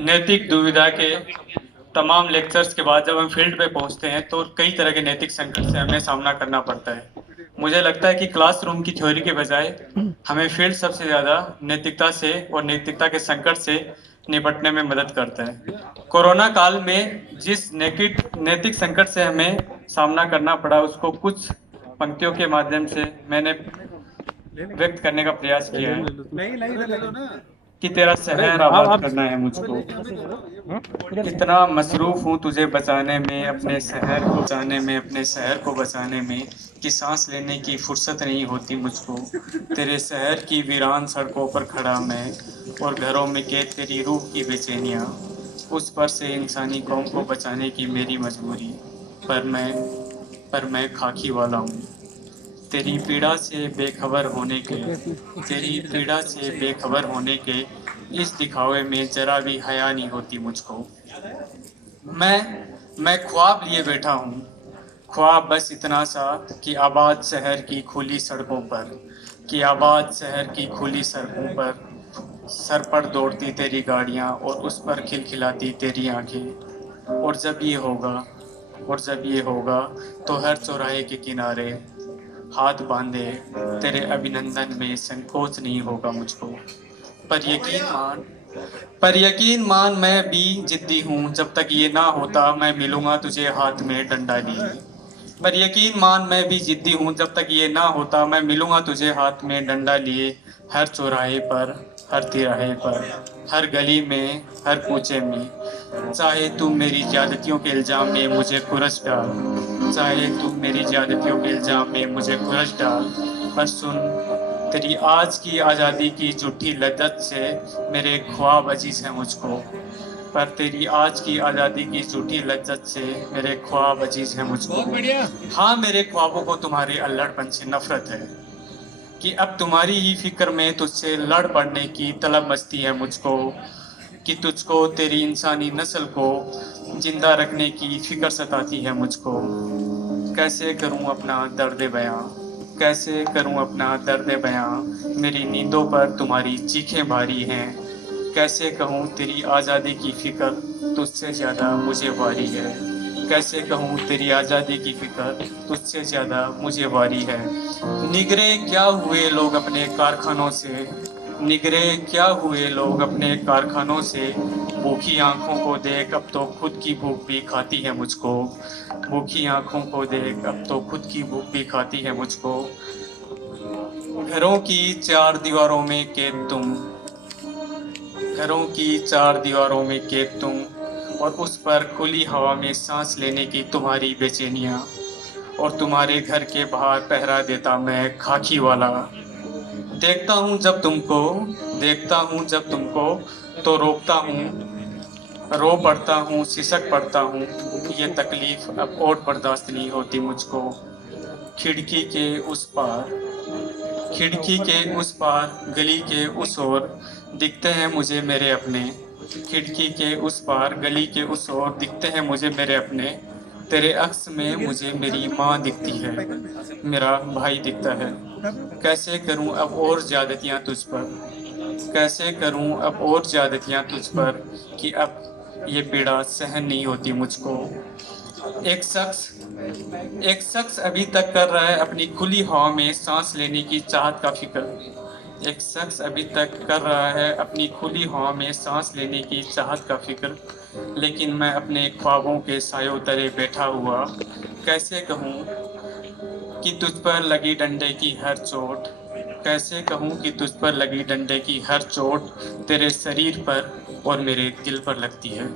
नैतिक दुविधा के तमाम लेक्चर्स के बाद जब हम फील्ड पे पहुंचते हैं तो कई तरह के नैतिक संकट से हमें सामना करना पड़ता है। मुझे लगता है कि क्लासरूम की थ्योरी के बजाय हमें फील्ड सबसे ज़्यादा नैतिकता से और नैतिकता के संकट से निपटने में मदद करता है। कोरोना काल में जिस नैतिक संकट से हमें सामना करना पड़ा उसको कुछ पंक्तियों के माध्यम से मैंने व्यक्त करने का प्रयास किया है कि तेरा शहर आबाद करना है मुझको। कितना मसरूफ हूँ तुझे बचाने में, अपने शहर को बचाने में, अपने शहर को बचाने में, कि सांस लेने की फुर्सत नहीं होती मुझको। तेरे शहर की वीरान सड़कों पर खड़ा मैं, और घरों में कैद तेरी रूह की बेचैनियाँ, उस पर से इंसानी कौम को बचाने की मेरी मजबूरी। पर मैं पर मैं खाकी वाला हूँ तेरी पीड़ा से बेखबर होने के, तेरी पीड़ा से बेखबर होने के इस दिखावे में जरा भी हया नहीं होती मुझको। मैं ख्वाब लिए बैठा हूँ, ख्वाब बस इतना सा कि आबाद शहर की खुली सड़कों पर, कि आबाद शहर की खुली सड़कों पर सर पर दौड़ती तेरी गाड़ियाँ और उस पर खिलखिलाती तेरी आंखें। और जब ये होगा और जब ये होगा तो हर चौराहे के किनारे हाथ बांधे तेरे अभिनंदन में संकोच नहीं होगा मुझको। पर यकीन मान पर यकीन मान मैं भी जिद्दी हूँ, जब तक ये ना होता मैं मिलूंगा तुझे हाथ में डंडा लिए। पर यकीन मान मैं भी जिद्दी हूँ, जब तक ये ना होता मैं मिलूंगा तुझे हाथ में डंडा लिए। हर चौराहे पर, हर तिराहे पर, हर गली में, हर कूचे में, चाहे तुम मेरी ज्यादतियों के इल्जाम में मुझे खुरच डाल, चाहे तुम मेरी ज्यादतियों के इल्जाम में मुझे खुरच डाल। पर सुन, तेरी आज की आज़ादी की झूठी लज्जत से मेरे ख्वाब अजीज हैं मुझको। पर तेरी आज की आज़ादी की झूठी लज्जत से मेरे ख्वाब अजीज हैं मुझको। हाँ, मेरे ख्वाबों को तुम्हारे अल्लड़पन से नफरत है, कि अब तुम्हारी ही फिक्र में तुझसे लड़ पड़ने की तलब मचती है मुझको, कि तुझको तेरी इंसानी नस्ल को जिंदा रखने की फिक्र सताती है मुझको। कैसे करूं अपना दर्द बयां, कैसे करूं अपना दर्द बयां, मेरी नींदों पर तुम्हारी चीखें भारी हैं। कैसे कहूं तेरी आज़ादी की फिक्र तुझसे ज़्यादा मुझे वारी है, कैसे कहूं तेरी आज़ादी की फिक्र तुझसे ज़्यादा मुझे वारी है। निगरे क्या हुए लोग अपने कारखानों से, निगरे क्या हुए लोग अपने कारखानों से, भूखी आंखों को देख अब तो खुद की भूख भी खाती है मुझको। भूखी आंखों को देख अब तो खुद की भूख भी खाती है मुझको। घरों की चार दीवारों में कैद तुम, घरों की चार दीवारों में कैद तुम, और उस पर खुली हवा में सांस लेने की तुम्हारी बेचैनियाँ, और तुम्हारे घर के बाहर पहरा देता मैं खाकी वाला। देखता हूँ जब तुमको, देखता हूँ जब तुमको, तो रोकता हूँ, रो पड़ता हूँ, सिसक पड़ता हूँ, ये तकलीफ अब और बर्दाश्त नहीं होती मुझको। खिड़की के उस पार, खिड़की के उस पार, गली के उस ओर दिखते हैं मुझे मेरे अपने, खिड़की के उस पार, गली के उस ओर दिखते हैं मुझे मेरे अपने। तेरे अक्स में मुझे मेरी माँ दिखती है, मेरा भाई दिखता है। कैसे करूं अब और ज्यादतियां तुझ पर, कैसे करूं अब और ज्यादतियां तुझ पर, कि अब ये पीड़ा सहन नहीं होती मुझको। एक शख्स एक शख्स अभी तक कर रहा है अपनी खुली हवा में सांस लेने की चाहत का फिक्र, एक शख्स अभी तक कर रहा है अपनी खुली हवा में सांस लेने की चाहत का फिक्र, लेकिन मैं अपने ख्वाबों के सायों तले बैठा हुआ कैसे कहूँ कि तुझ पर लगी डंडे की हर चोट, कैसे कहूँ कि तुझ पर लगी डंडे की हर चोट तेरे शरीर पर और मेरे दिल पर लगती है।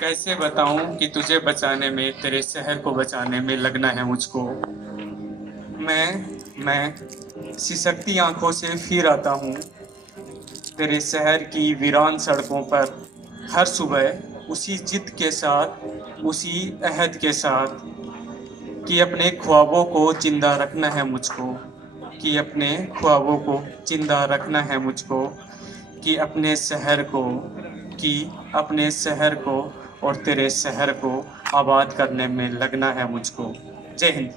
कैसे बताऊं कि तुझे बचाने में, तेरे शहर को बचाने में लगना है मुझको। मैं सिसकती आंखों से फिर आता हूँ तेरे शहर की वीरान सड़कों पर, हर सुबह उसी जिद के साथ, उसी अहद के साथ, कि अपने ख्वाबों को जिंदा रखना है मुझको, कि अपने ख्वाबों को जिंदा रखना है मुझको, कि अपने शहर को, कि अपने शहर को और तेरे शहर को आबाद करने में लगना है मुझको। जय हिंद।